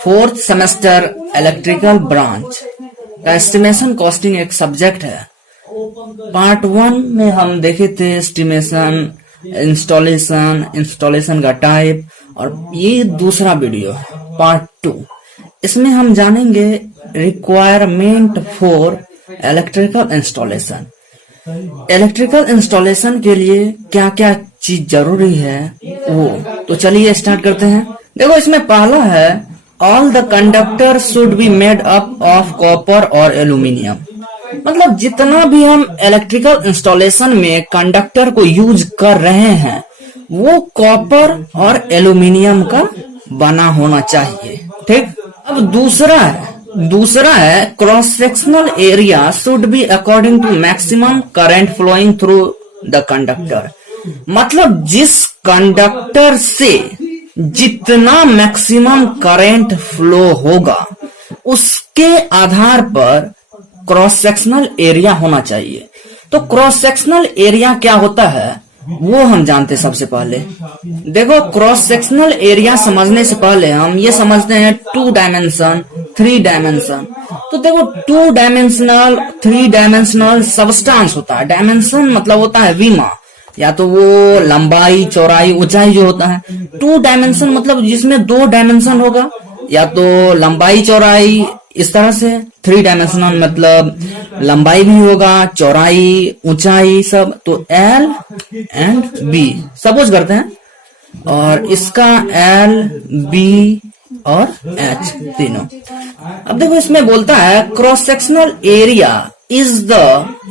Fourth semester electrical branch का estimation costing एक subject है। पार्ट 1 में हम देखे थे एस्टिमेशन, इंस्टॉलेशन का टाइप, और ये दूसरा वीडियो है पार्ट 2। इसमें हम जानेंगे requirement for electrical installation. Electrical installation के लिए क्या क्या चीज जरूरी है वो। तो चलिए स्टार्ट करते हैं। देखो, इसमें पहला है all the conductor should be made up of copper और एल्यूमिनियम। मतलब जितना भी हम इलेक्ट्रिकल इंस्टॉलेशन में कंडक्टर को यूज कर रहे हैं वो कॉपर और एल्यूमिनियम का बना होना चाहिए। ठीक। अब दूसरा है cross sectional area should be according to maximum current flowing through the conductor. मतलब जिस कंडक्टर से जितना मैक्सिमम करंट फ्लो होगा उसके आधार पर क्रॉस सेक्शनल एरिया होना चाहिए। तो क्रॉस सेक्शनल एरिया क्या होता है वो हम जानते हैं। सबसे पहले देखो, क्रॉस सेक्शनल एरिया समझने से पहले हम ये समझते हैं 2 डायमेंशन, 3 डायमेंशन। तो देखो, 2 डायमेंशनल, 3 डायमेंशनल सब्सटेंस होता है। डायमेंशन मतलब होता है विमा, या तो वो लंबाई, चौड़ाई, ऊंचाई जो होता है। 2 डायमेंशन मतलब जिसमें 2 डायमेंशन होगा, या तो लंबाई, चौड़ाई, इस तरह से। 3 डायमेंशनल मतलब लंबाई भी होगा, चौड़ाई, ऊंचाई, सब। तो L एंड B सपोज करते हैं, और इसका L, B और H तीनों। अब देखो, इसमें बोलता है cross sectional area is the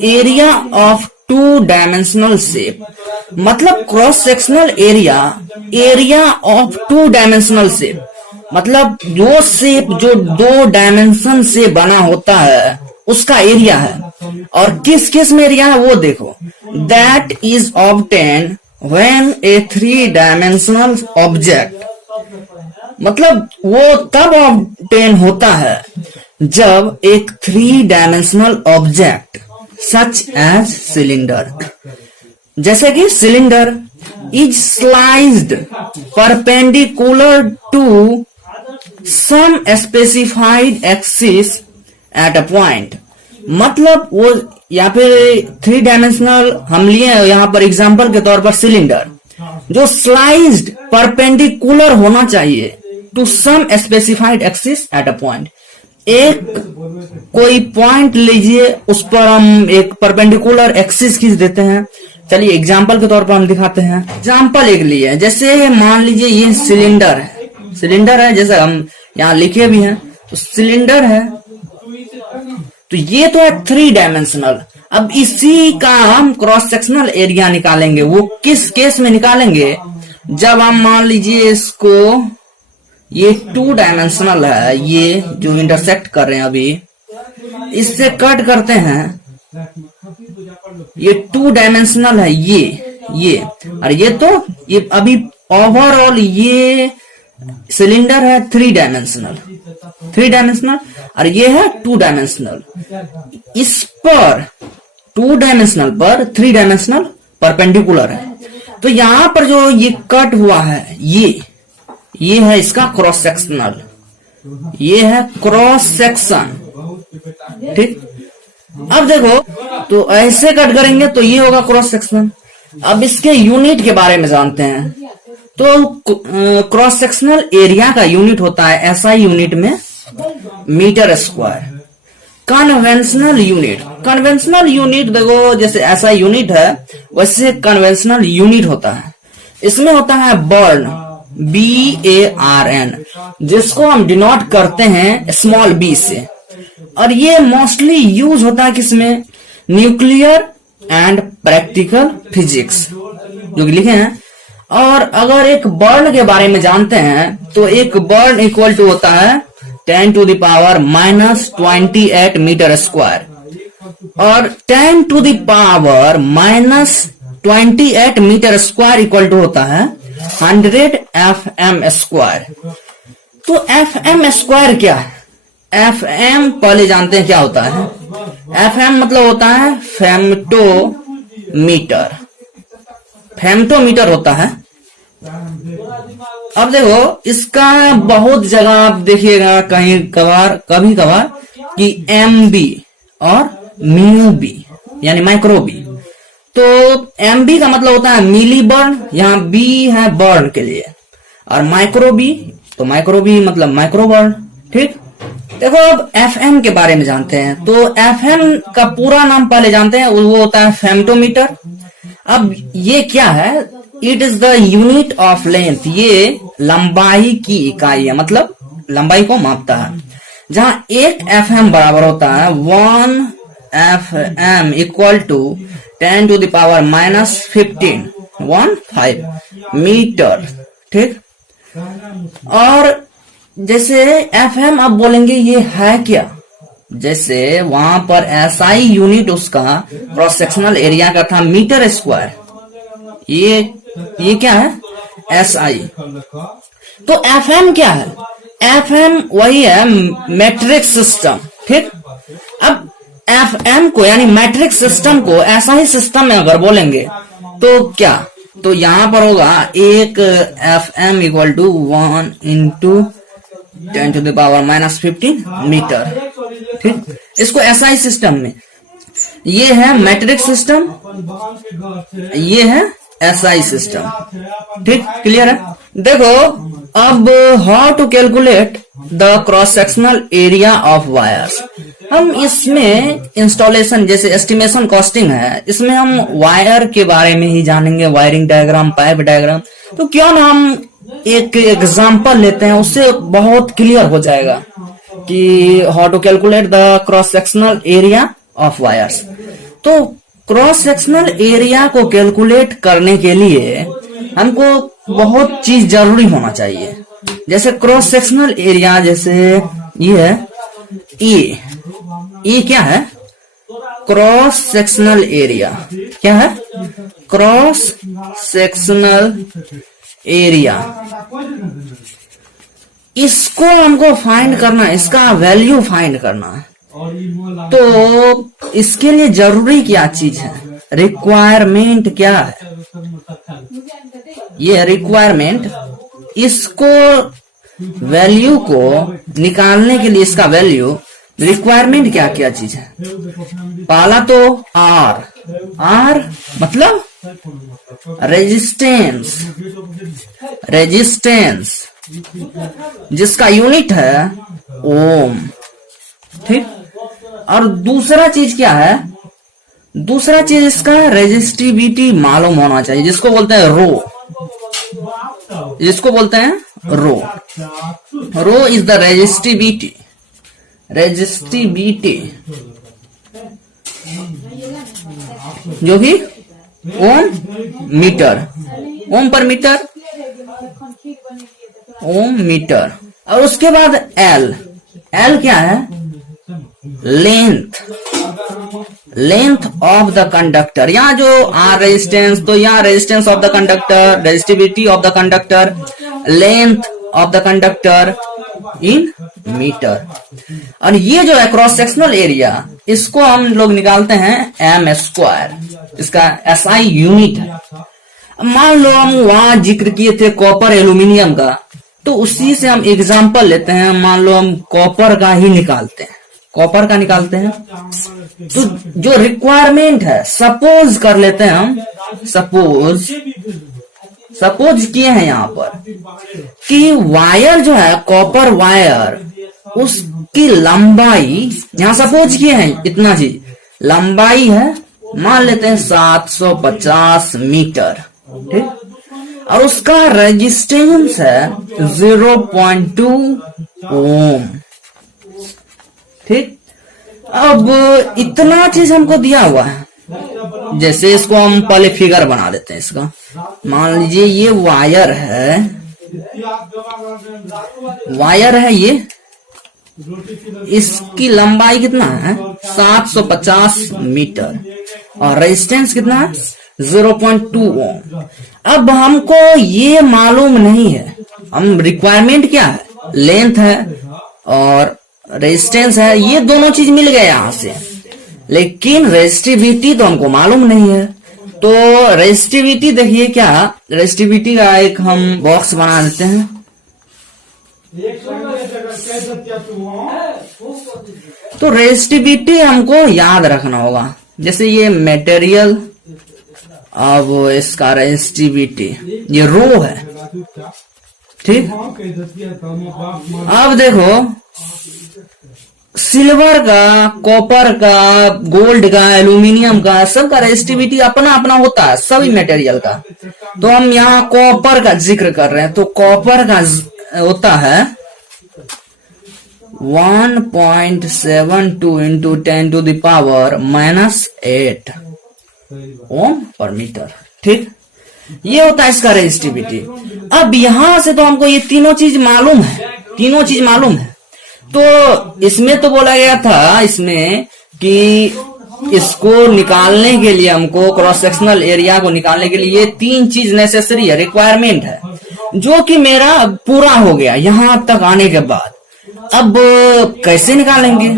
area of 2 dimensional shape. मतलब cross sectional area of 2 dimensional shape मतलब जो शेप जो 2 डायमेंशन से बना होता है उसका एरिया है। और किस केस में एरिया है वो देखो, that is obtain when A 3 dimensional object. मतलब वो तब ऑब्टेन होता है जब एक 3 dimensional object such as cylinder, जैसे कि cylinder is sliced perpendicular to some specified axis at a point. मतलब वो या फिर 3 डायमेंशनल हम लिए यहां पर एग्जांपल के तौर पर सिलेंडर, जो स्लाइस्ड परपेंडिकुलर होना चाहिए to some specified axis at a point. एक कोई पॉइंट लीजिए, उस पर हम एक परपेंडिकुलर एक्सिस खींच देते हैं। चलिए एग्जाम्पल के तौर पर हम दिखाते हैं। एग्जाम्पल एक लिए, जैसे मान लीजिए ये सिलेंडर है, जैसे हम यहाँ लिखे भी हैं, तो सिलेंडर है। तो ये तो है 3 डायमेंशनल। अब इसी का हम क्रॉस सेक्शनल एरिया निकालेंगे। वो किस केस में निकालेंगे, जब हम मान लीजिए इसको, ये 2 डायमेंशनल है, ये जो इंटरसेक्ट कर रहे हैं अभी, इससे कट करते हैं। ये 2 डायमेंशनल है, ये और ये तो ये अभी ओवरऑल ये सिलेंडर है 3 डायमेंशनल, और ये है 2 डायमेंशनल। इस पर 2 डायमेंशनल पर 3 डायमेंशनल परपेंडिकुलर है। तो यहां पर जो ये कट हुआ है, ये है इसका क्रॉस सेक्शनल, ये है क्रॉस सेक्शन। ठीक। अब देखो, तो ऐसे कट करेंगे तो ये होगा क्रॉस सेक्शन। अब इसके यूनिट के बारे में जानते हैं। तो क्रॉस सेक्शनल एरिया का यूनिट होता है SI यूनिट में मीटर स्क्वायर। कन्वेंशनल यूनिट देखो, जैसे SI यूनिट है वैसे कन्वेंशनल यूनिट होता है। इसमें होता है बर्न, BARN, जिसको हम डिनोट करते हैं स्मॉल b से। और ये मोस्टली यूज होता है किसमें, न्यूक्लियर एंड प्रैक्टिकल फिजिक्स जो लिखे हैं। और अगर एक बर्न के बारे में जानते हैं तो एक बर्न इक्वल टू होता है 10 to the power -28 metre square, और 10 to the power -28 metre square equal to होता है 100 FM स्क्वायर। तो FM स्क्वायर क्या है? FM पहले जानते हैं क्या होता है। FM मतलब होता है फेम्टोमीटर। फेम्टोमीटर होता है। अब देखो इसका बहुत जगह आप देखिएगा कहीं कभी कभार कि MB और म्यू बी यानी माइक्रो बी। तो MB का मतलब होता है मिली बर्न, यहाँ B है बर्न के लिए, और माइक्रो बी तो माइक्रो बी मतलब माइक्रो बर्न। ठीक, देखो अब FM के बारे में जानते हैं। तो FM का पूरा नाम पहले जानते हैं, वो होता है फेम्टोमीटर। अब ये क्या है, it is the unit of length, ये लंबाई की इकाई है, मतलब लंबाई को मापता है। जहां एक FM बराबर होता है 1 FM equal to 10 to the power -15 metre. ठीक, और जैसे FM आप बोलेंगे ये है क्या, जैसे वहां पर SI यूनिट उसका क्रॉस सेक्शनल एरिया का था मीटर स्क्वायर, ये क्या है SI। तो FM क्या है, FM वही है मैट्रिक सिस्टम। ठीक, अब FM को यानी मैट्रिक सिस्टम को SI सिस्टम में अगर बोलेंगे तो क्या, तो यहां पर होगा एक FM equal to 1 into 10 to the power -15 metre. ठीक, इसको SI सिस्टम में, ये है मैट्रिक सिस्टम, ये है SI सिस्टम। ठीक, क्लियर है। देखो अब how to calculate the cross sectional area of wires. हम इसमें इंस्टॉलेशन जैसे एस्टिमेशन कॉस्टिंग है, इसमें हम वायर के बारे में ही जानेंगे, वायरिंग डायग्राम, पाइप डायग्राम। तो क्यों ना हम एक एग्जांपल लेते हैं, उससे बहुत क्लियर हो जाएगा कि how to calculate the cross sectional area of wires. तो क्रॉस सेक्शनल एरिया को कैलकुलेट करने के लिए हमको बहुत चीज जरूरी होना चाहिए। जैसे क्रॉस सेक्शनल एरिया, जैसे ये है ये क्या है, क्रॉस सेक्शनल एरिया क्या है, क्रॉस सेक्शनल एरिया। इसको हमको फाइंड करना है, इसका वैल्यू फाइंड करना है। तो इसके लिए जरूरी क्या चीज है, रिक्वायरमेंट क्या है, ये रिक्वायरमेंट। इसको वैल्यू को निकालने के लिए, इसका वैल्यू रिक्वायरमेंट क्या क्या चीज है, पहला तो R मतलब रेजिस्टेंस जिसका यूनिट है ओम। ठीक, और दूसरा चीज क्या है, दूसरा चीज इसका रेजिस्टिविटी मालूम होना चाहिए, जिसको बोलते हैं रो। रो इज द रेजिस्टिविटी जो कि ओम पर मीटर। और उसके बाद L क्या है, लेंथ ऑफ द कंडक्टर। यहाँ जो R रेजिस्टेंस, तो यहाँ resistance of the conductor, resistivity of the conductor, length of the conductor in metre. और ये जो है क्रॉस सेक्शनल एरिया, इसको हम लोग निकालते हैं M², इसका SI यूनिट है। मान लो हम वहां जिक्र किए थे कॉपर एल्यूमिनियम का, तो उसी से हम एग्जांपल लेते हैं। मान लो हम कॉपर का निकालते हैं, तो जो रिक्वायरमेंट है, सपोज कर लेते हैं हम, सपोज किए हैं यहाँ पर कि वायर जो है कॉपर वायर, उसकी लंबाई, यहाँ सपोज किए हैं इतना चीज, लंबाई है मान लेते हैं 750 मीटर। ठीक, और उसका रेजिस्टेंस है 0.2 ओम। ठीक, अब इतना चीज हमको दिया हुआ है। जैसे इसको हम पहले फिगर बना देते हैं इसका। मान लीजिए ये वायर है ये, इसकी लंबाई कितना है 750 मीटर और रेजिस्टेंस कितना है 0.2 ओम। अब हमको ये मालूम नहीं है, हम रिक्वायरमेंट क्या है, लेंथ है और रेजिस्टेंस है, ये दोनों चीज मिल गए यहां से, लेकिन रेजिस्टिविटी तो हमको मालूम नहीं है। तो रेजिस्टिविटी देखिए क्या, रेजिस्टिविटी का एक हम बॉक्स बना देते हैं। तो रेजिस्टिविटी हमको याद रखना होगा, जैसे ये मटेरियल, अब इसका रेजिस्टिविटी ये रो है, ठीक। अब देखो सिल्वर का, कॉपर का, गोल्ड का, एल्यूमिनियम का, सबका रेजिस्टिविटी अपना अपना होता है, सभी मटेरियल का। तो हम यहाँ कॉपर का जिक्र कर रहे हैं, तो कॉपर का होता है 1.72 इंटू 10⁻⁻8 ओम पर मीटर, ठीक। ये होता है इसका रेजिस्टिविटी। अब यहां से तो हमको ये तीनों चीज मालूम है, तो इसमें तो बोला गया था इसमें कि इसको निकालने के लिए, हमको क्रॉस सेक्शनल एरिया को निकालने के लिए ये तीन चीज नेसेसरी है, रिक्वायरमेंट है, जो कि मेरा पूरा हो गया यहां तक आने के बाद। अब कैसे निकालेंगे,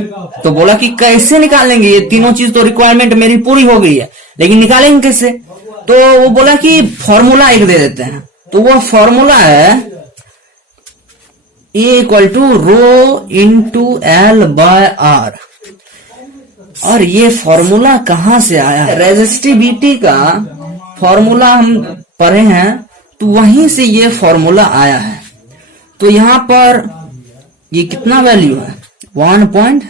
तो बोला कि कैसे निकालेंगे, ये तीनों चीज तो रिक्वायरमेंट मेरी पूरी हो गई है, लेकिन निकालेंगे कैसे। तो वो बोला कि फॉर्मूला एक दे देते हैं, तो वो फॉर्मूला है E = रो इंटू L/R। और ये फॉर्मूला कहां से आया है, रेजिस्टिविटी का फॉर्मूला हम पढ़े हैं, तो वहीं से ये फॉर्मूला आया है। तो यहां पर ये कितना वैल्यू है, 1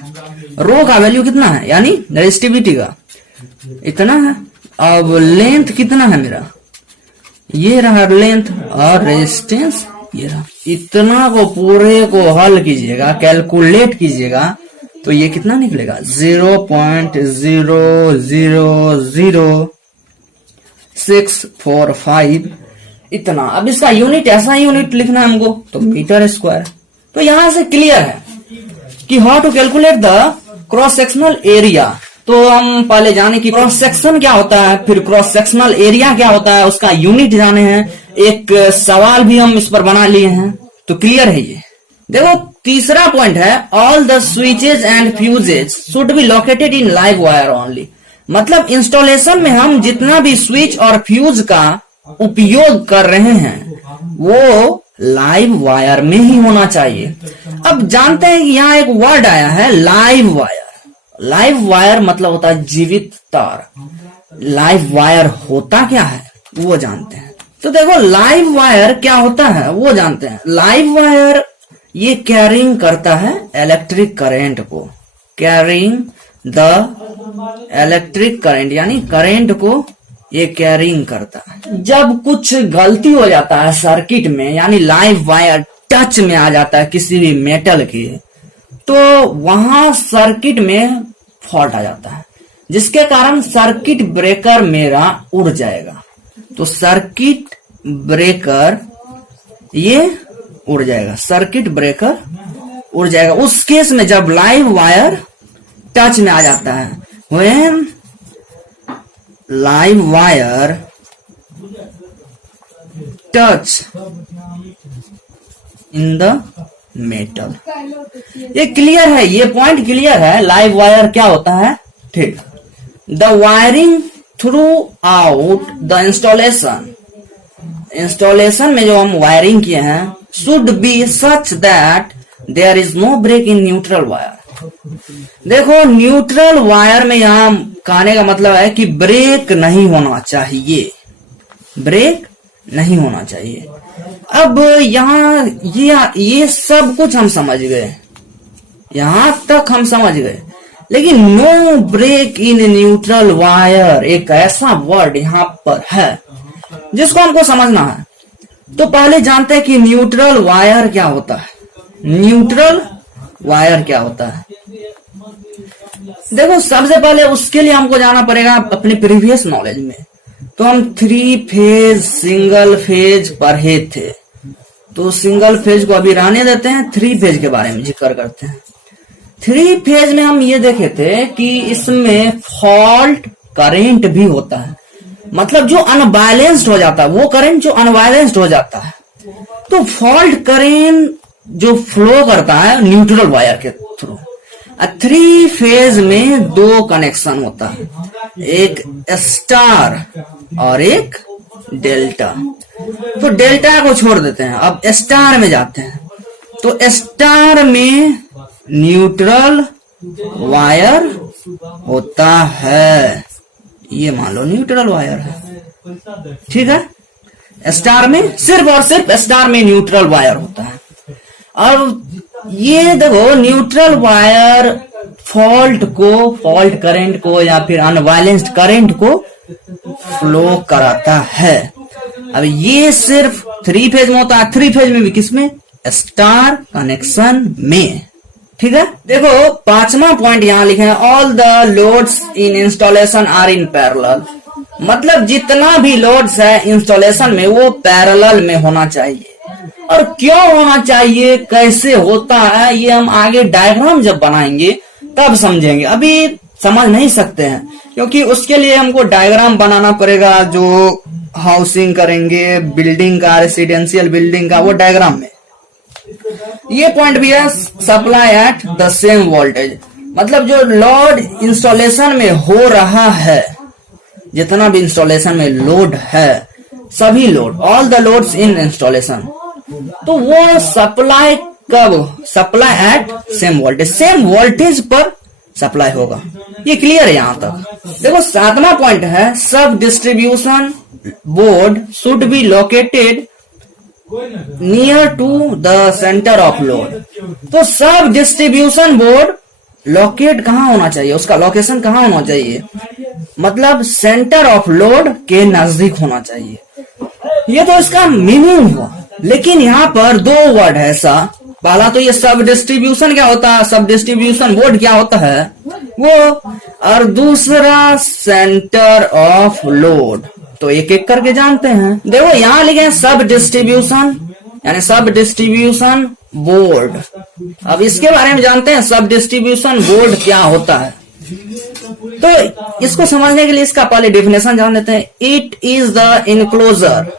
रो का वैल्यू कितना है, यानी रेजिस्टिविटी का इतना है। अब लेंथ कितना है मेरा, ये रहा लेंथ, और रेजिस्टेंस ये रहा। इतना को पूरे को हल कीजिएगा, कैलकुलेट कीजिएगा, तो ये कितना निकलेगा, 0.00645 इतना। अब इसका यूनिट, ऐसा यूनिट लिखना है हमको, तो मीटर स्क्वायर। तो यहां से क्लियर है कि how to calculate the cross sectional area. तो हम पहले जाने की क्रॉस सेक्शन क्या होता है, फिर क्रॉस सेक्शनल एरिया क्या होता है, उसका यूनिट जाने हैं। एक सवाल भी हम इस पर बना लिए हैं, तो क्लियर है ये। देखो तीसरा पॉइंट है, all the switches and fuses should be located in live wire only. मतलब इंस्टॉलेशन में हम जितना भी स्विच और फ्यूज का उपयोग कर रहे हैं वो लाइव वायर में ही होना चाहिए। अब जानते हैं कि यहाँ एक वर्ड आया है लाइव वायर। लाइव वायर मतलब होता है जीवित तार। लाइव वायर होता क्या है वो जानते हैं। तो देखो लाइव वायर क्या होता है वो जानते हैं। लाइव वायर ये कैरिंग करता है इलेक्ट्रिक करंट को, कैरिंग द इलेक्ट्रिक करंट, यानी करंट को ये कैरिंग करता है। जब कुछ गलती हो जाता है सर्किट में, यानी लाइव वायर टच में आ जाता है किसी भी मेटल के, तो वहां सर्किट में फॉल्ट आ जाता है, जिसके कारण सर्किट ब्रेकर मेरा उड़ जाएगा। तो सर्किट ब्रेकर ये उड़ जाएगा, सर्किट ब्रेकर उड़ जाएगा उस केस में जब लाइव वायर टच में आ जाता है। When live wire touch in the metal. ये क्लियर है, ये पॉइंट क्लियर है। लाइव वायर क्या होता है, ठीक। The wiring throughout the installation, installation में जो हम वायरिंग किए हैं, should be such that there is no break in neutral wire. देखो न्यूट्रल वायर में यहां कहने का मतलब है कि ब्रेक नहीं होना चाहिए, ब्रेक नहीं होना चाहिए। अब यहां ये सब कुछ हम समझ गए, यहां तक हम समझ गए, लेकिन no break in neutral wire एक ऐसा वर्ड यहां पर है जिसको हमको समझना है। तो पहले जानते हैं कि न्यूट्रल वायर क्या होता है। न्यूट्रल वायर क्या होता है, देखो सबसे पहले उसके लिए हमको जाना पड़ेगा अपने प्रीवियस नॉलेज में। तो हम 3 फेज सिंगल फेज पढ़े थे, तो सिंगल फेज को अभी रहने देते हैं, 3 फेज के बारे में जिक्र करते हैं। 3 फेज में हम ये देखे थे कि इसमें फॉल्ट करेंट भी होता है, मतलब जो अनबैलेंस्ड हो जाता है, वो करंट जो अनबैलेंस्ड हो जाता है। तो फॉल्ट करेंट जो फ्लो करता है न्यूट्रल वायर के थ्रू। 3 फेज में 2 कनेक्शन होता है, एक स्टार और एक डेल्टा। तो डेल्टा को छोड़ देते हैं, अब स्टार में जाते हैं। तो स्टार में न्यूट्रल वायर होता है, ये मान लो न्यूट्रल वायर है, ठीक है। स्टार में सिर्फ और सिर्फ स्टार में न्यूट्रल वायर होता है। और ये देखो न्यूट्रल वायर फॉल्ट करंट को या फिर अनबैलेंस्ड करंट को फ्लो कराता है। अब ये सिर्फ 3 फेज में होता है, 3 फेज में भी किसमें? स्टार कनेक्शन में, ठीक है। देखो 5वां पॉइंट यहां लिखे हैं, all the loads in installation are in parallel. मतलब जितना भी लोड्स है इंस्टॉलेशन में वो पैरेलल में होना चाहिए। और क्यों होना चाहिए, कैसे होता है, ये हम आगे डायग्राम जब बनाएंगे तब समझेंगे, अभी समझ नहीं सकते हैं क्योंकि उसके लिए हमको डायग्राम बनाना पड़ेगा। जो हाउसिंग करेंगे बिल्डिंग का, रेसिडेंशियल बिल्डिंग का, वो डायग्राम में। ये पॉइंट भी है, supply at the same voltage. मतलब जो लोड इंस्टॉलेशन में हो रहा है, जितना भी इंस्टॉलेशन में लोड है, सभी load, all the loads in installation, तो वो सप्लाई कब? सप्लाई एट सेम वोल्टेज पर सप्लाई होगा। ये क्लियर है यहां तक। देखो 7वां पॉइंट है, sub distribution board should be located near to the centre of load. तो सब डिस्ट्रीब्यूशन बोर्ड लोकेट कहां होना चाहिए, उसका लोकेशन कहां होना चाहिए? मतलब सेंटर ऑफ लोड के नजदीक होना चाहिए। ये तो इसका मीनिंग हुआ, लेकिन यहाँ पर 2 वर्ड है ऐसा। पहला तो ये सब डिस्ट्रीब्यूशन क्या होता है, सब डिस्ट्रीब्यूशन बोर्ड क्या होता है वो, और दूसरा सेंटर ऑफ लोड। तो एक एक करके जानते हैं। देखो यहाँ लिखे हैं सब डिस्ट्रीब्यूशन, यानी सब डिस्ट्रीब्यूशन बोर्ड। अब इसके बारे में जानते हैं, सब डिस्ट्रीब्यूशन बोर्ड क्या होता है। तो इसको समझने के लिए इसका पहले डेफिनेशन जान लेते हैं। इट इज द इनक्लोजर,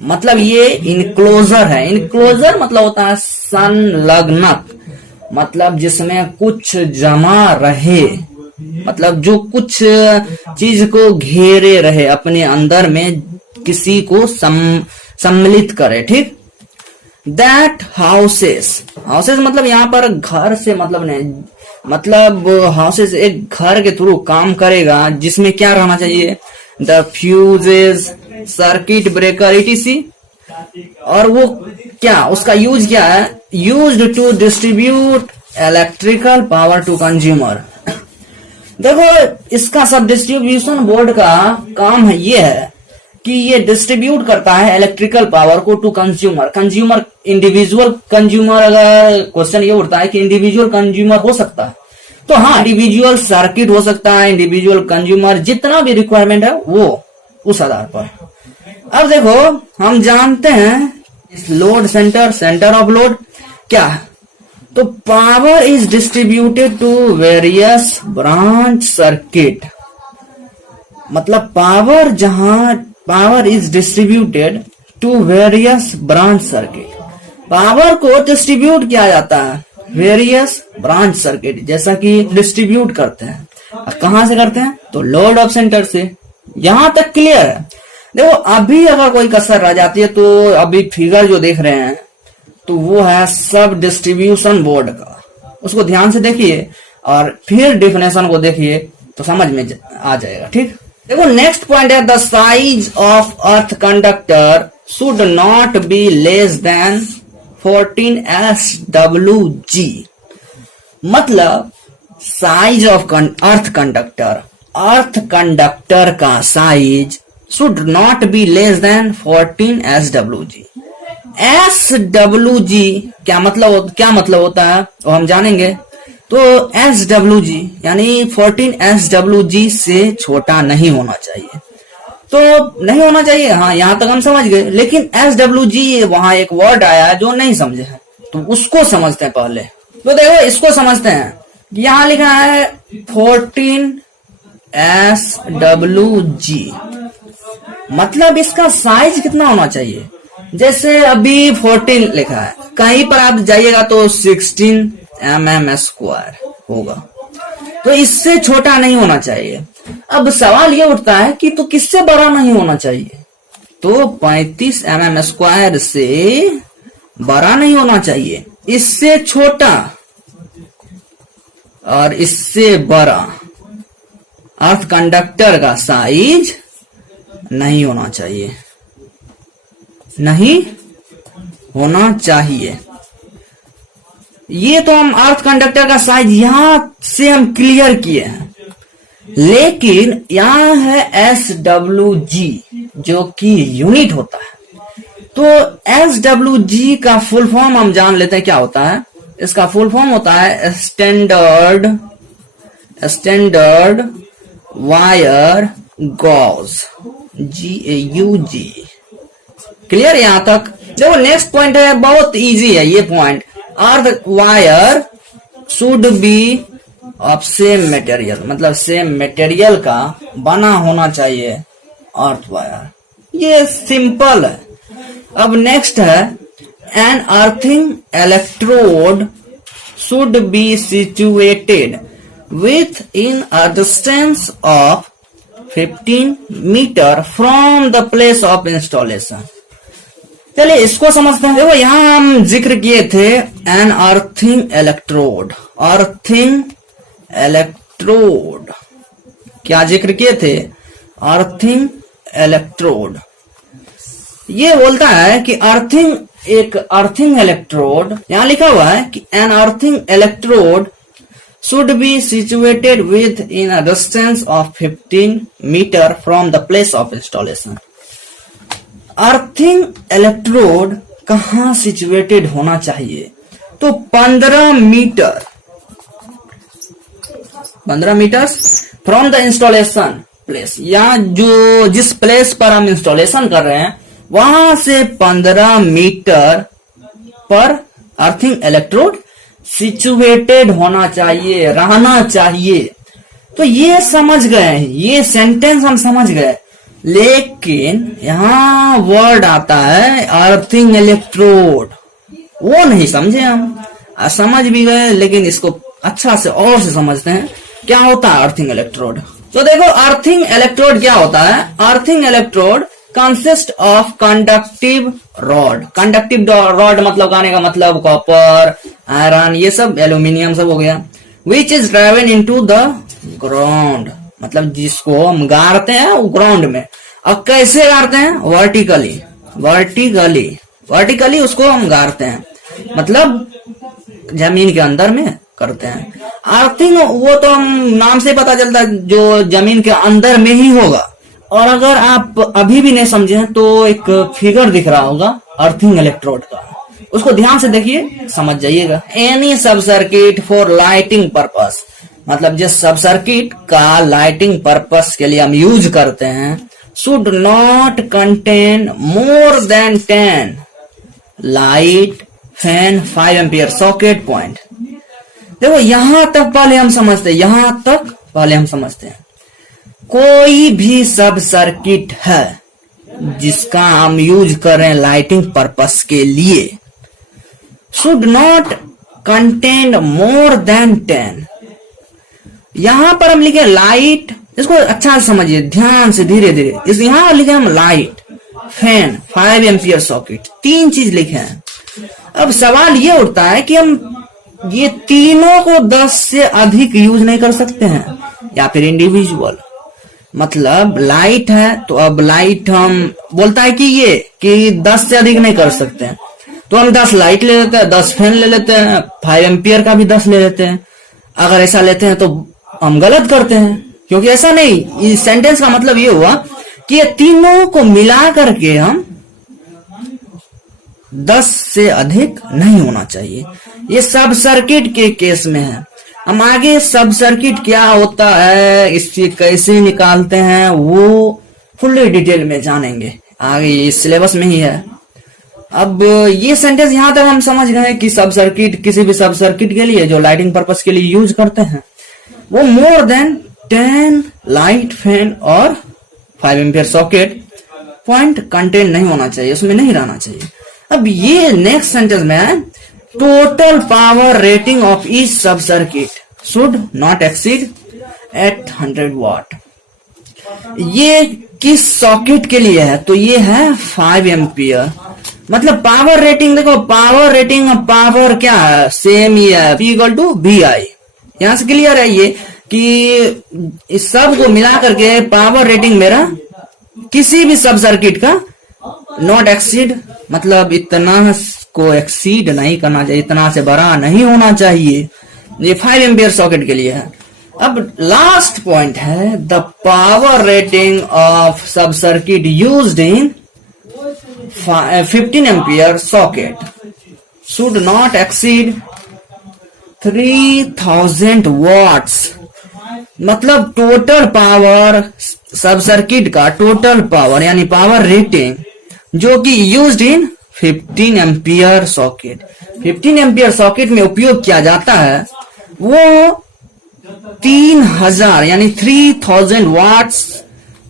मतलब ये इनक्लोजर है। इनक्लोजर मतलब होता है संलग्नक, मतलब जिसमें कुछ जमा रहे, मतलब जो कुछ चीज को घेरे रहे, अपने अंदर में किसी को सम्मिलित करे, ठीक। दैट हाउसेस मतलब यहाँ पर घर से मतलब नहीं, मतलब हाउसेस एक घर के थ्रू काम करेगा, जिसमें क्या रहना चाहिए? The fuses, circuit breaker, etc। और वो क्या, उसका यूज क्या है? Used to distribute electrical power to consumer. देखो इसका सब डिस्ट्रीब्यूशन बोर्ड का काम है, ये है कि ये डिस्ट्रीब्यूट करता है इलेक्ट्रिकल पावर को टू कंज्यूमर। इंडिविजुअल कंज्यूमर, अगर क्वेश्चन ये उठता है कि इंडिविजुअल कंज्यूमर हो सकता है, तो हाँ, इंडिविजुअल सर्किट हो सकता है, इंडिविजुअल कंज्यूमर, जितना भी रिक्वायरमेंट है वो उस आधार पर। अब देखो हम जानते हैं लोड सेंटर ऑफ लोड क्या है। तो power is distributed to various branch circuit. मतलब power is distributed to various branch circuit. Power को डिस्ट्रीब्यूट किया जाता है वेरियस ब्रांच सर्किट, जैसा कि डिस्ट्रीब्यूट करते हैं। कहां से करते हैं? तो लोड ऑफ सेंटर से। यहां तक क्लियर है। देखो अभी अगर कोई कसर रह जाती है, तो अभी फिगर जो देख रहे हैं तो वो है सब डिस्ट्रीब्यूशन बोर्ड का, उसको ध्यान से देखिए और फिर डेफिनेशन को देखिए तो समझ में आ जाएगा, ठीक। देखो नेक्स्ट पॉइंट है, the size of earth conductor should not be less than 14 SWG। मतलब साइज ऑफ अर्थ कंडक्टर का size should not be less than 14 SWG। SWG क्या मतलब होता है वो हम जानेंगे। तो SWG यानी 14 SWG से छोटा नहीं होना चाहिए। तो नहीं होना चाहिए, हाँ यहां तक हम समझ गए। लेकिन SWG वहां एक वर्ड आया जो नहीं समझे हैं, तो उसको समझते हैं पहले। तो देखो इसको समझते हैं। यहां लिखा है 14 SWG, मतलब इसका साइज कितना होना चाहिए। जैसे अभी 14 लिखा है, कहीं पर आप जाइएगा तो 16 mm² होगा, तो इससे छोटा नहीं होना चाहिए। अब सवाल ये उठता है कि तो किससे बड़ा नहीं होना चाहिए? तो 35 mm² से बड़ा नहीं होना चाहिए, इससे छोटा और इससे बड़ा अर्थ कंडक्टर का साइज नहीं होना चाहिए, नहीं होना चाहिए। ये तो हम अर्थ कंडक्टर का साइज यहां से हम क्लियर किए हैं, लेकिन यहां है SWG जो कि यूनिट होता है। तो SWG का फुल फॉर्म हम जान लेते हैं क्या होता है। इसका फुल फॉर्म होता है standard wire gauge, GAUG। Clear यहां तक? देखो नेक्स्ट पॉइंट है, बहुत इजी है ये point. Earth wire should be of same material, मतलब सेम मटेरियल का बना होना चाहिए अर्थ वायर। ये सिंपल है। अब नेक्स्ट है an earthing electrode should be situated within a distance of 15 metre from the place of installation. चलिए इसको समझते हैं। देखो यहां हम जिक्र किए थे an earthing electrode. Earthing electrode क्या जिक्र किए थे? Earthing electrode. ये बोलता है कि एक अर्थिंग इलेक्ट्रोड, यहां लिखा हुआ है कि an earthing electrode should be situated within a distance of 15 meter from the place of installation। Earthing electrode कहां सिचुएटेड होना चाहिए? तो 15 metre from the installation place, या जो जिस प्लेस पर हम इंस्टॉलेशन कर रहे हैं वहां से 15 मीटर पर अर्थिंग इलेक्ट्रोड सिचुएटेड होना चाहिए, रहना चाहिए। तो ये समझ गए, ये सेंटेंस हम समझ गए, लेकिन यहां वर्ड आता है अर्थिंग इलेक्ट्रोड, वो नहीं समझे हम। समझ भी गए लेकिन इसको अच्छा से और से समझते हैं क्या होता है अर्थिंग इलेक्ट्रोड। तो देखो अर्थिंग इलेक्ट्रोड क्या होता है। Earthing electrode consist of conductive rod. Conductive rod मतलब कहने का मतलब कॉपर, आयरन, ये सब एल्यूमिनियम सब हो गया। Which is driven into the ground, मतलब जिसको हम गाड़ते हैं वो ग्राउंड में। अब कैसे गाड़ते हैं? वर्टिकली उसको हम गाड़ते हैं, मतलब जमीन के अंदर में करते हैं। अर्थिंग वो तो हम नाम से पता चलता है जो जमीन के अंदर में ही होगा। और अगर आप अभी भी नहीं समझे हैं तो एक फिगर दिख रहा होगा अर्थिंग इलेक्ट्रोड का, उसको ध्यान से देखिए, समझ जाइएगा। एनी सब सर्किट फॉर लाइटिंग पर्पस, मतलब जिस सब सर्किट का लाइटिंग पर्पस के लिए हम यूज करते हैं, should not contain more than 10 light, fan, 5 ampere socket point. देखो यहां तक पहले हम समझते हैं, कोई भी सब सर्किट है जिसका हम यूज कर रहे हैं लाइटिंग पर्पस के लिए, should not contain more than 10। यहां पर हम लिखे लाइट, इसको अच्छा से समझिए ध्यान से, धीरे धीरे। इस यहां लिखे हम लाइट, फैन, 5 एम्पियर सॉकेट, 3 चीज लिखे हैं। अब सवाल ये उठता है कि हम ये तीनों को 10 से अधिक यूज नहीं कर सकते हैं, या फिर इंडिविजुअल, मतलब लाइट है तो अब लाइट हम बोलता है कि 10 से अधिक नहीं कर सकते हैं, तो हम 10 लाइट ले लेते हैं, 10 फैन ले लेते हैं, 5 एम्पियर का भी 10 ले लेते हैं। अगर ऐसा लेते हैं तो हम गलत करते हैं, क्योंकि ऐसा नहीं। इस सेंटेंस का मतलब ये हुआ कि ये तीनों को मिला करके हम 10 से अधिक नहीं होना चाहिए। ये सब सर्किट के केस में है। हम आगे सब सर्किट क्या होता है, इससे कैसे निकालते हैं, वो फुल्ली डिटेल में जानेंगे आगे, ये सिलेबस में ही है। अब ये सेंटेंस यहां तक हम समझ गए कि सब सर्किट, किसी भी सब सर्किट के लिए जो लाइटिंग पर्पस के लिए यूज करते हैं, वो मोर देन 10 लाइट, फैन और 5 एम्पियर सॉकेट पॉइंट कंटेंट नहीं होना चाहिए, उसमें नहीं रहना चाहिए। अब ये नेक्स्ट सेंटेंस में है, total power rating of each सब सर्किट शुड नॉट एक्सीड 800 वाट। ये किस सॉकेट के लिए है? तो ये है 5 एम्पियर। मतलब पावर रेटिंग देखो, पावर रेटिंग और पावर क्या है, सेम ही है, P इक्वल टू VI। यहां से क्लियर है ये कि इस सब को मिला करके पावर रेटिंग मेरा किसी भी सब सर्किट का नॉट एक्सीड, मतलब इतना को एक्सीड नहीं करना चाहिए, इतना से बड़ा नहीं होना चाहिए। ये 5 एम्पियर सॉकेट के लिए है। अब लास्ट पॉइंट है, the power rating of sub circuit used in 15 ampere socket should not exceed 3000 watts. मतलब टोटल पावर, सब सर्किट का टोटल पावर यानी पावर रेटिंग जो कि used in 15 ampere socket, 15 ampere socket में उपयोग किया जाता है, वो 3000 यानी 3000 वाट्स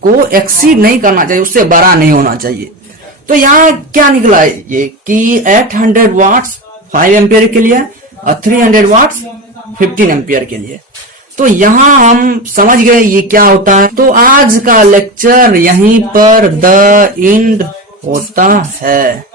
को एक्सीड नहीं करना चाहिए, उससे बड़ा नहीं होना चाहिए। तो यहाँ क्या निकला है ये कि 800 वाट्स 5 एम्पियर के लिए और 300 वाट्स 15 एम्पियर के लिए। तो यहाँ हम समझ गए ये क्या होता है। तो आज का लेक्चर यहीं पर द एंड होता है।